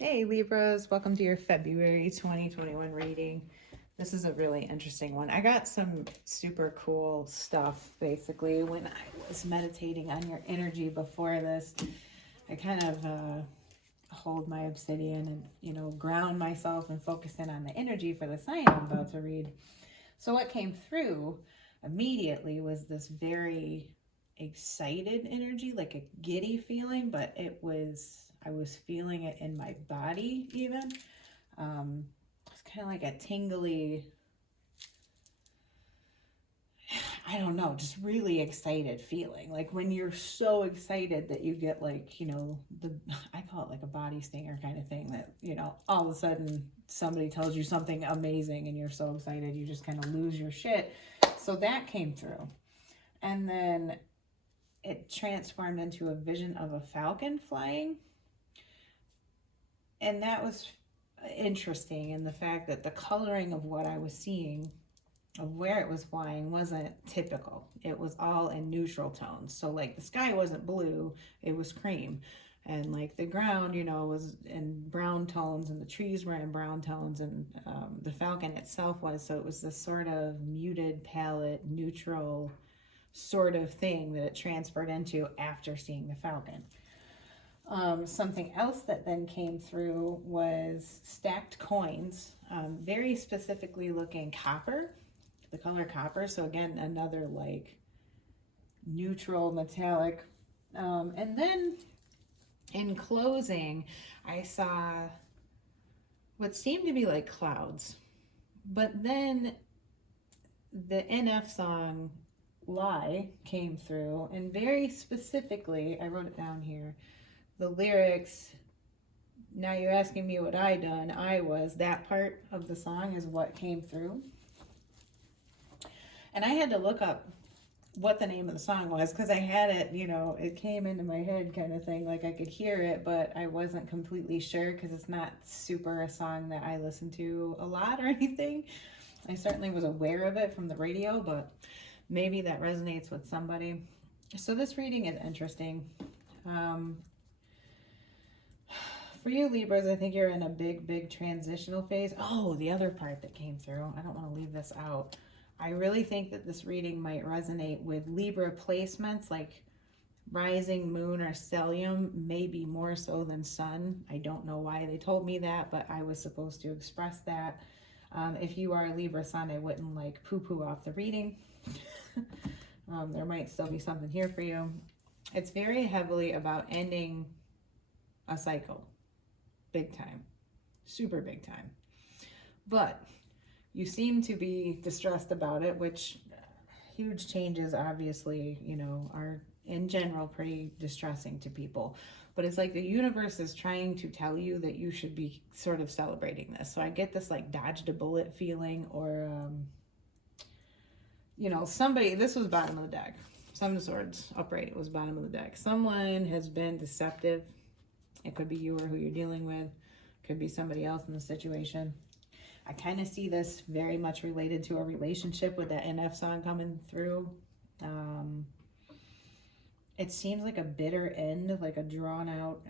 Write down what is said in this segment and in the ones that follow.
Hey Libras, welcome to your February 2021 reading. This is a really interesting one. I got some super cool stuff basically when I was meditating on your energy before this. I kind of hold my obsidian and, ground myself and focus in on the energy for the sign I'm about to read. So, what came through immediately was this very excited energy, like a giddy feeling, but I was feeling it in my body even. It's kind of like a tingly, I don't know, just really excited feeling. Like when you're so excited that you get like, I call it like a body stinger kind of thing that, all of a sudden somebody tells you something amazing and you're so excited you just kind of lose your shit. So that came through. And then it transformed into a vision of a falcon flying. And that was interesting in the fact that the coloring of what I was seeing, of where it was flying, wasn't typical. It was all in neutral tones. So, like, the sky wasn't blue, it was cream. And, like, the ground, was in brown tones, and the trees were in brown tones, and the falcon itself was. So, it was this sort of muted palette, neutral sort of thing that it transferred into after seeing the falcon. Something else that then came through was stacked coins, very specifically looking copper, the color copper. So again, another like neutral metallic. And then in closing, I saw what seemed to be like clouds. But then the NF song Lie came through, and very specifically, I wrote it down here, the lyrics, now you're asking me what I done, I was, that part of the song is what came through. And I had to look up what the name of the song was because I had it, it came into my head kind of thing, like I could hear it, but I wasn't completely sure because it's not super a song that I listen to a lot or anything. I certainly was aware of it from the radio, but maybe that resonates with somebody. So this reading is interesting. For you Libras, I think you're in a big transitional phase. Oh, the other part that came through, I don't want to leave this out. I really think that this reading might resonate with Libra placements like rising moon or stellium, maybe more so than sun. I don't know why they told me that, but I was supposed to express that. If you are a Libra sun, I wouldn't like poo-poo off the reading. There might still be something here for you. It's very heavily about ending a cycle. Big time. Super big time. But you seem to be distressed about it, which huge changes obviously, are in general pretty distressing to people. But it's like the universe is trying to tell you that you should be sort of celebrating this. So I get this like dodged a bullet feeling, or somebody, this was bottom of the deck. Seven of Swords upright, it was bottom of the deck. Someone has been deceptive. It could be you or who you're dealing with. It could be somebody else in the situation. I kind of see this very much related to a relationship with that NF song coming through. It seems like a bitter end, like a drawn out,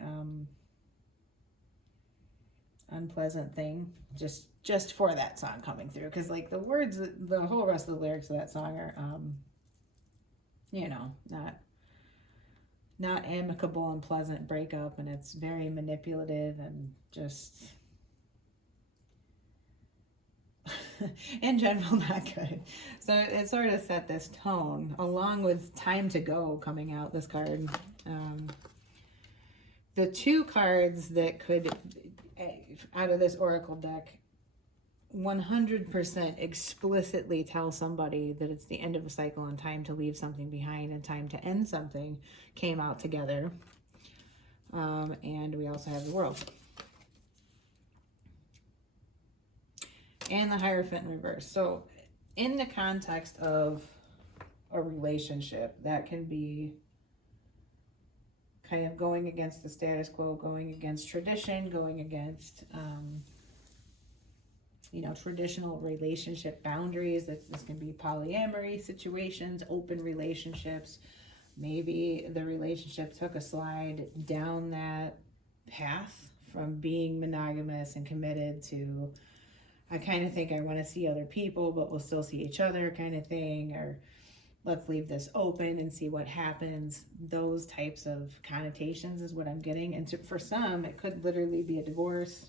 unpleasant thing, just for that song coming through. Because like the words, the whole rest of the lyrics of that song are, not amicable and pleasant breakup, and it's very manipulative and just in general not good. So it sort of set this tone, along with Time to Go coming out, this card. The two cards that could, out of this oracle deck, 100% explicitly tell somebody that it's the end of a cycle and time to leave something behind and time to end something came out together. And we also have the World. And the Hierophant in reverse. So in the context of a relationship, that can be kind of going against the status quo, going against tradition, going against traditional relationship boundaries. This can be polyamory situations, open relationships. Maybe the relationship took a slide down that path from being monogamous and committed to, I kind of think I want to see other people, but we'll still see each other kind of thing, or let's leave this open and see what happens. Those types of connotations is what I'm getting. And for some, it could literally be a divorce.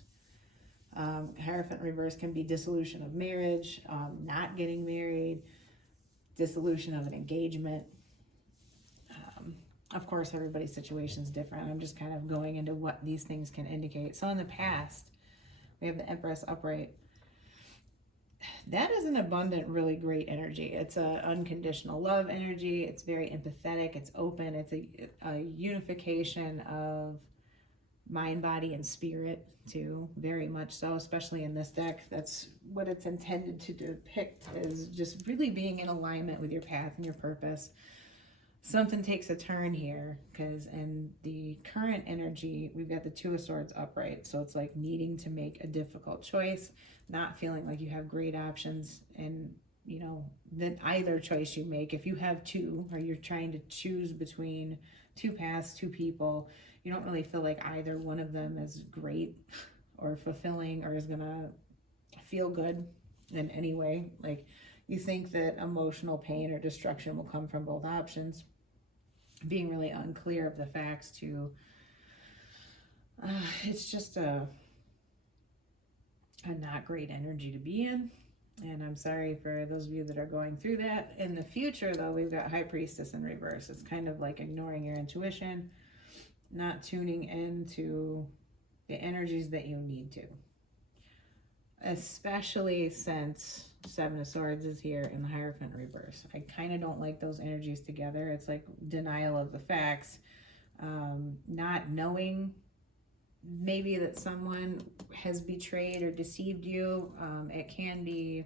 Hierophant reverse can be dissolution of marriage, not getting married, dissolution of an engagement. Of course, everybody's situation is different. I'm just kind of going into what these things can indicate. So in the past, we have the Empress upright. That is an abundant, really great energy. It's an unconditional love energy. It's very empathetic. It's open. It's a unification of mind, body, and spirit too, very much so, especially in this deck. That's what it's intended to depict, is just really being in alignment with your path and your purpose. Something takes a turn here, because in the current energy, we've got the Two of Swords upright. So it's like needing to make a difficult choice, not feeling like you have great options. And, you know, then either choice you make, if you have two, or you're trying to choose between two paths, two people, you don't really feel like either one of them is great or fulfilling or is gonna feel good in any way. Like, you think that emotional pain or destruction will come from both options. Being really unclear of the facts too. It's just a not great energy to be in. And I'm sorry for those of you that are going through that. In the future though, we've got High Priestess in reverse. It's kind of like ignoring your intuition, not tuning into the energies that you need to. Especially since Seven of Swords is here in the Hierophant reverse. I kind of don't like those energies together. It's like denial of the facts, not knowing maybe that someone has betrayed or deceived you. It can be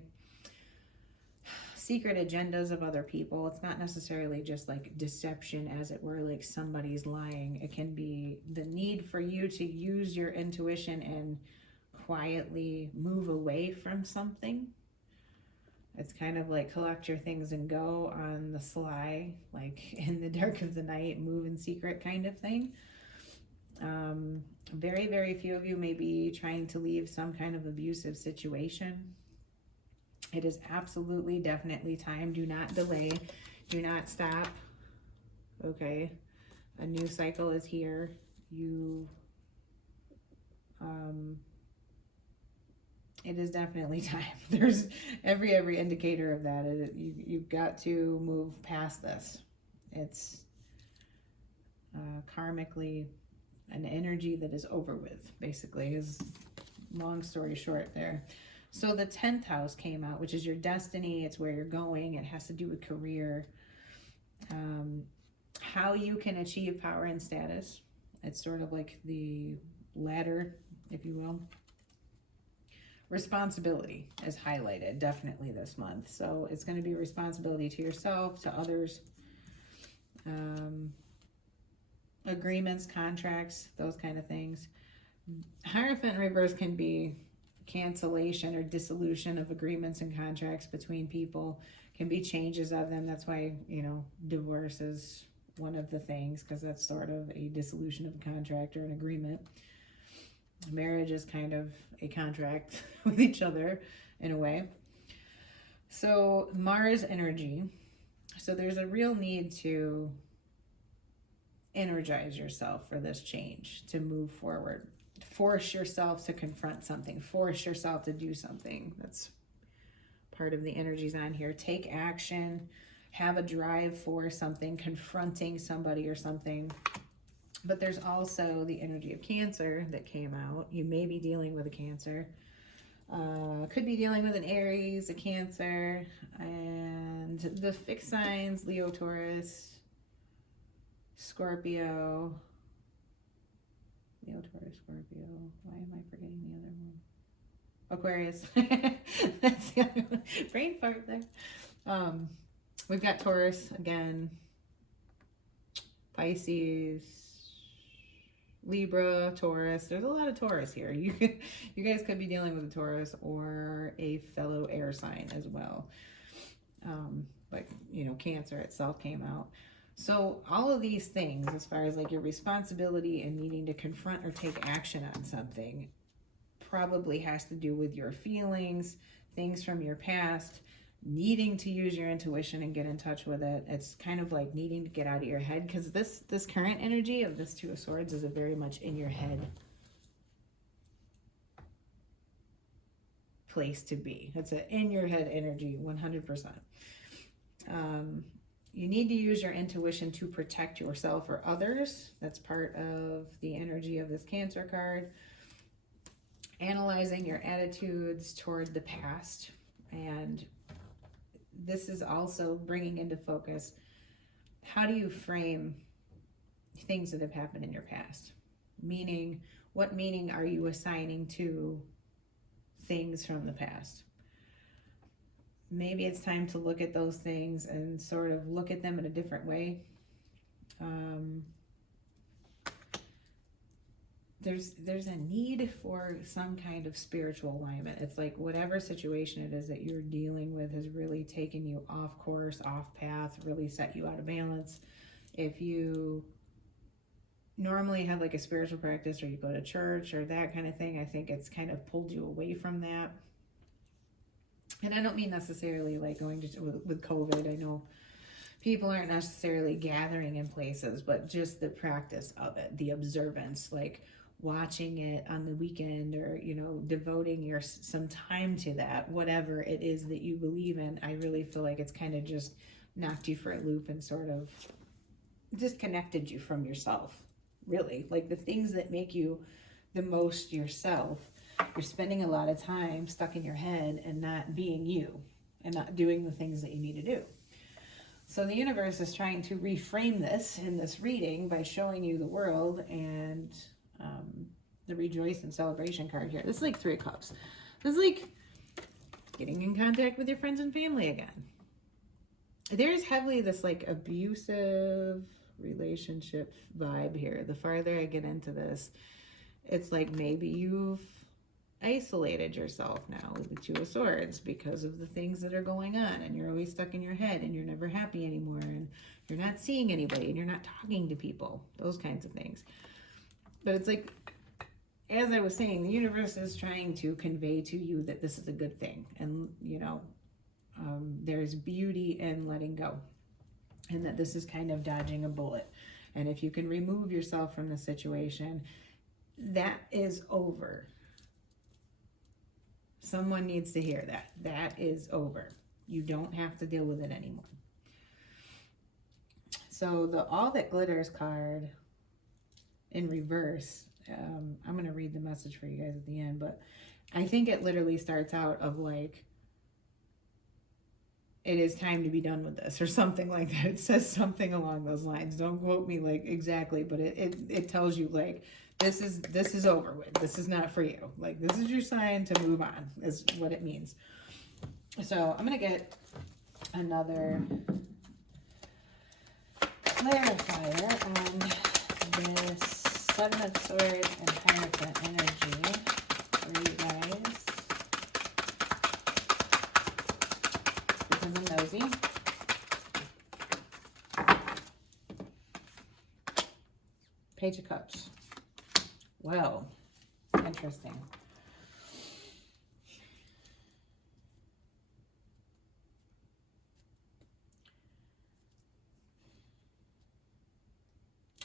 secret agendas of other people. It's not necessarily just like deception, as it were, like somebody's lying. It can be the need for you to use your intuition and quietly move away from something. It's kind of like collect your things and go on the sly, like in the dark of the night, move in secret kind of thing. Very, very few of you may be trying to leave some kind of abusive situation. It is absolutely, definitely time. Do not delay. Do not stop. Okay. A new cycle is here. It is definitely time. There's every indicator of that. You've got to move past this. It's karmically an energy that is over with, basically, is long story short there. So the 10th house came out, which is your destiny. It's where you're going. It has to do with career, how you can achieve power and status. It's sort of like the ladder, if you will. Responsibility is highlighted definitely this month. So it's going to be responsibility to yourself, to others, agreements, contracts, those kind of things. Hierophant reverse can be cancellation or dissolution of agreements and contracts between people, can be changes of them. That's why, you know, divorce is one of the things, because that's sort of a dissolution of a contract or an agreement. Marriage is kind of a contract with each other in a way. So Mars energy. So there's a real need to energize yourself for this change, to move forward. Force yourself to confront something. Force yourself to do something. That's part of the energies on here. Take action. Have a drive for something, confronting somebody or something. But there's also the energy of Cancer that came out. You may be dealing with a Cancer. Could be dealing with an Aries, a Cancer, and the fixed signs, Leo, Taurus, Scorpio. Leo, Taurus, Scorpio. Why am I forgetting the other one? Aquarius. That's the other one. Brain fart there. We've got Taurus again. Pisces. Libra, Taurus. There's a lot of Taurus here. You guys could be dealing with a Taurus or a fellow air sign as well. But, you know, Cancer itself came out. So all of these things, as far as like your responsibility and needing to confront or take action on something, probably has to do with your feelings, things from your past, needing to use your intuition and get in touch with it. It's kind of like needing to get out of your head, because this current energy of this Two of Swords is a very much in your head place to be. It's an in your head energy, 100%. You need to use your intuition to protect yourself or others. That's part of the energy of this Cancer card. Analyzing your attitudes toward the past. And this is also bringing into focus, how do you frame things that have happened in your past? Meaning, what meaning are you assigning to things from the past? Maybe it's time to look at those things and sort of look at them in a different way. There's a need for some kind of spiritual alignment. It's like whatever situation it is that you're dealing with has really taken you off course, off path, really set you out of balance. If you normally have like a spiritual practice, or you go to church or that kind of thing, I think it's kind of pulled you away from that. And I don't mean necessarily like going to with COVID. I know people aren't necessarily gathering in places, but just the practice of it, the observance, like watching it on the weekend, or, you know, devoting some time to that, whatever it is that you believe in. I really feel like it's kind of just knocked you for a loop and sort of disconnected you from yourself, really. Like the things that make you the most yourself, you're spending a lot of time stuck in your head and not being you and not doing the things that you need to do. So the universe is trying to reframe this in this reading by showing you the world, and the Rejoice and Celebration card here. This is like 3 of Cups. This is like getting in contact with your friends and family again. There's heavily this like abusive relationship vibe here. The farther I get into this, it's like maybe you've isolated yourself now with the Two of Swords because of the things that are going on, and you're always stuck in your head, and you're never happy anymore, and you're not seeing anybody, and you're not talking to people, those kinds of things. But it's like, as I was saying, the universe is trying to convey to you that this is a good thing, and you know, there's beauty in letting go, and that this is kind of dodging a bullet. And if you can remove yourself from the situation, that is over. Someone needs to hear that. That is over. You don't have to deal with it anymore. So the All That Glitters card in reverse, I'm going to read the message for you guys at the end, but I think it literally starts out of like, it is time to be done with this, or something like that. It says something along those lines. Don't quote me like exactly, but it tells you like, this is over with. This is not for you. Like, this is your sign to move on, is what it means. So I'm going to get another clarifier on this Seven of Swords and Hierophant energy for you guys, because I'm nosy. Page of Cups. Well, interesting.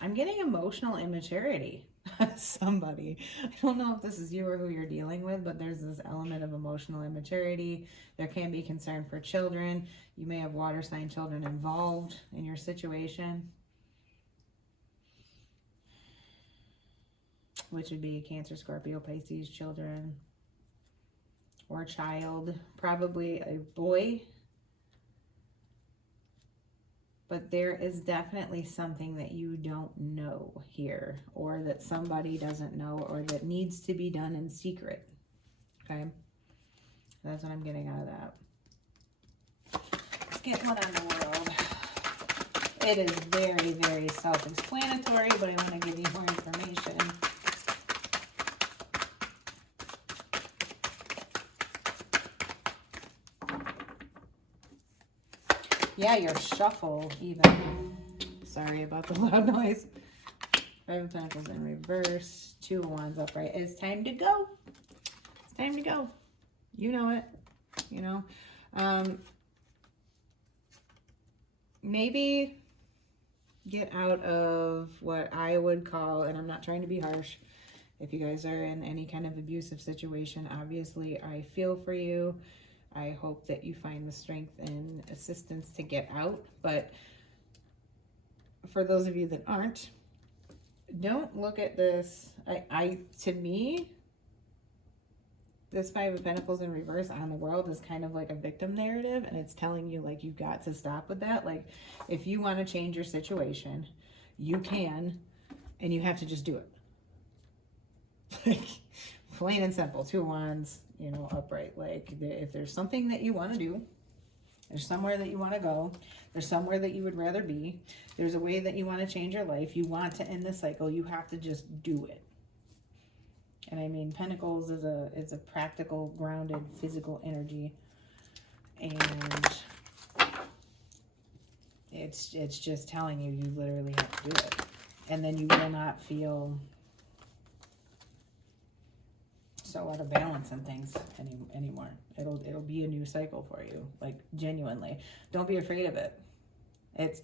I'm getting emotional immaturity. Somebody. I don't know if this is you or who you're dealing with, but there's this element of emotional immaturity. There can be concern for children. You may have water sign children involved in your situation, which would be Cancer, Scorpio, Pisces children, or child, probably a boy. But there is definitely something that you don't know here, or that somebody doesn't know, or that needs to be done in secret. Okay? That's what I'm getting out of that. Let's get one on the world. It is very, very self-explanatory, but I want to give you more information. Yeah, your shuffle even. Sorry about the loud noise. Five of Pentacles in reverse. Two of Wands upright. It's time to go. It's time to go. You know it. You know. Maybe get out of what I would call, and I'm not trying to be harsh, if you guys are in any kind of abusive situation, obviously I feel for you. I hope that you find the strength and assistance to get out. But for those of you that aren't, don't look at this. To me, this Five of Pentacles in reverse on the world is kind of like a victim narrative, and it's telling you, like, you've got to stop with that. Like, if you want to change your situation, you can, and you have to just do it. Like, plain and simple. Two of Wands, you know, upright. Like, if there's something that you want to do, there's somewhere that you want to go, there's somewhere that you would rather be, there's a way that you want to change your life, you want to end the cycle, you have to just do it. And I mean, Pentacles is a practical, grounded, physical energy. And it's just telling you, you literally have to do it. And then you will not feel so out of balance and things anymore. It'll be a new cycle for you, like, genuinely. Don't be afraid of it. It's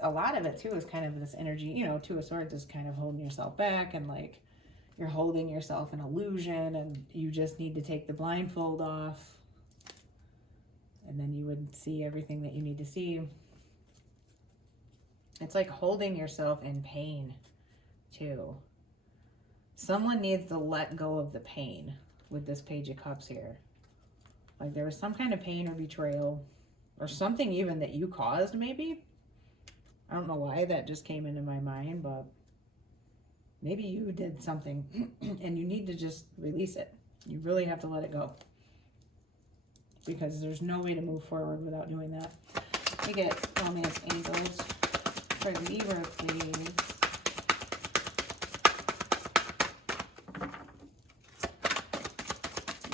a lot of it too is kind of this energy, you know, Two of Swords is kind of holding yourself back, and like, you're holding yourself in illusion, and you just need to take the blindfold off, and then you would see everything that you need to see. It's like holding yourself in pain too. Someone needs to let go of the pain with this Page of Cups here. Like, there was some kind of pain or betrayal or something even that you caused, maybe. I don't know why that just came into my mind, but maybe you did something and you need to just release it. You really have to let it go, because there's no way to move forward without doing that. We get Romance Angels for Libra, please.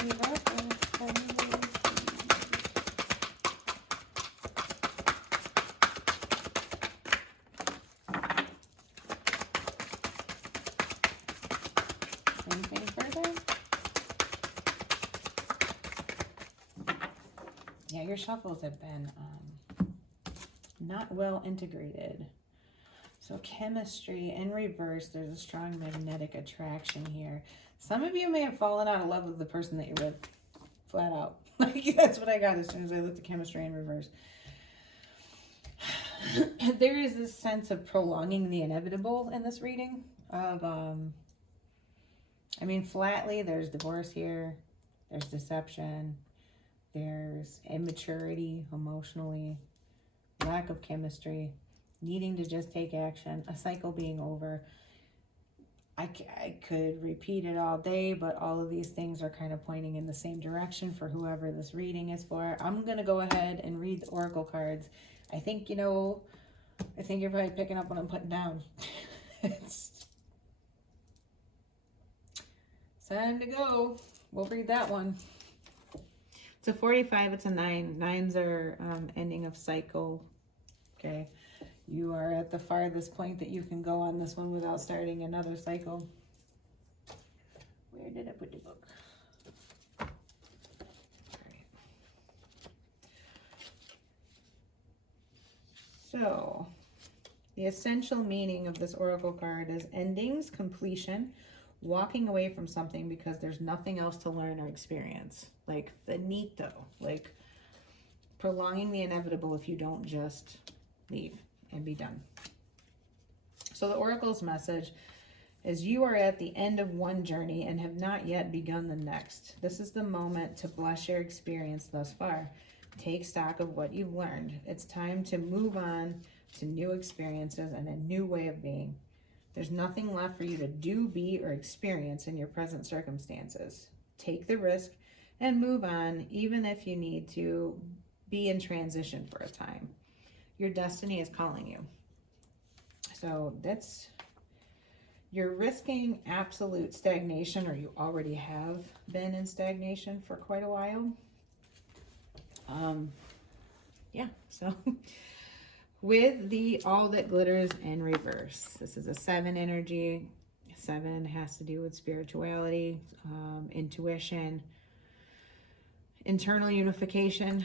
Libra, anything further? Yeah, your shuffles have been not well integrated. So chemistry in reverse, there's a strong magnetic attraction here. Some of you may have fallen out of love with the person that you're with, flat out. Like, that's what I got as soon as I looked at chemistry in reverse. There is this sense of prolonging the inevitable in this reading. I mean, flatly, there's divorce here. There's deception. There's immaturity emotionally. Lack of chemistry. Needing to just take action. A cycle being over. I could repeat it all day, but all of these things are kind of pointing in the same direction for whoever this reading is for. I'm going to go ahead and read the oracle cards. I think, you know, I think you're probably picking up what I'm putting down. It's time to go. We'll read that one. It's a 45, it's a 9. 9s are ending of cycle. Okay. You are at the farthest point that you can go on this one without starting another cycle. Where did I put the book? All right. So, the essential meaning of this oracle card is endings, completion, walking away from something because there's nothing else to learn or experience. Like finito, like prolonging the inevitable if you don't just leave and be done. So the oracle's message is you are at the end of one journey and have not yet begun the next. This is the moment to bless your experience thus far. Take stock of what you've learned. It's time to move on to new experiences and a new way of being. There's nothing left for you to do, be, or experience in your present circumstances. Take the risk and move on, even if you need to be in transition for a time. Your destiny is calling you. So that's, you're risking absolute stagnation, or you already have been in stagnation for quite a while. Yeah, so with the all that glitters in reverse. This is a 7 energy. 7 has to do with spirituality, intuition, internal unification.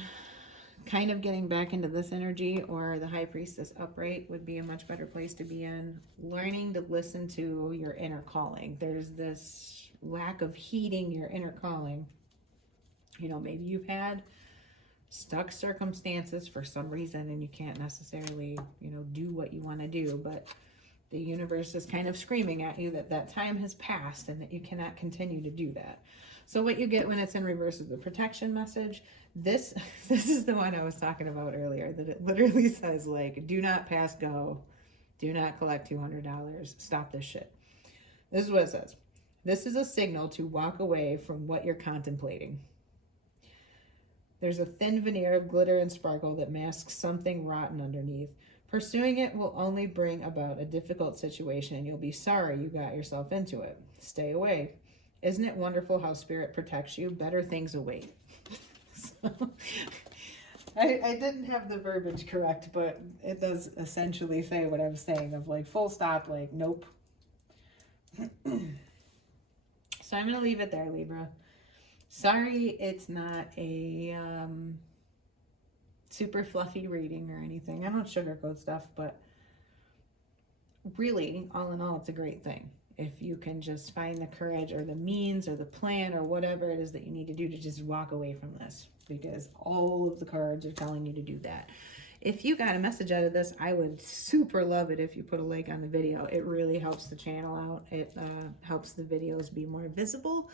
Kind of getting back into this energy, or the High Priestess upright would be a much better place to be in. Learning to listen to your inner calling. There's this lack of heeding your inner calling. You know, maybe you've had stuck circumstances for some reason and you can't necessarily, you know, do what you want to do, but the universe is kind of screaming at you that that time has passed and that you cannot continue to do that. So what you get when it's in reverse is the protection message. This is the one I was talking about earlier, that it literally says, like, do not pass go, do not collect $200, stop this shit. This is what it says. This is a signal to walk away from what you're contemplating. There's a thin veneer of glitter and sparkle that masks something rotten underneath. Pursuing it will only bring about a difficult situation and you'll be sorry you got yourself into it. Stay away. Isn't it wonderful how spirit protects you? Better things await. So, I didn't have the verbiage correct, but it does essentially say what I'm saying, of like full stop, like nope. So I'm going to leave it there, Libra. Sorry it's not a super fluffy reading or anything. I don't sugarcoat stuff, but really, all in all, it's a great thing. If you can just find the courage or the means or the plan or whatever it is that you need to do to just walk away from this, because all of the cards are telling you to do that. If you got a message out of this, I would super love it if you put a like on the video. It really helps the channel out. It helps the videos be more visible.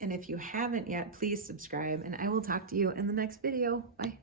And if you haven't yet, please subscribe, and I will talk to you in the next video. Bye.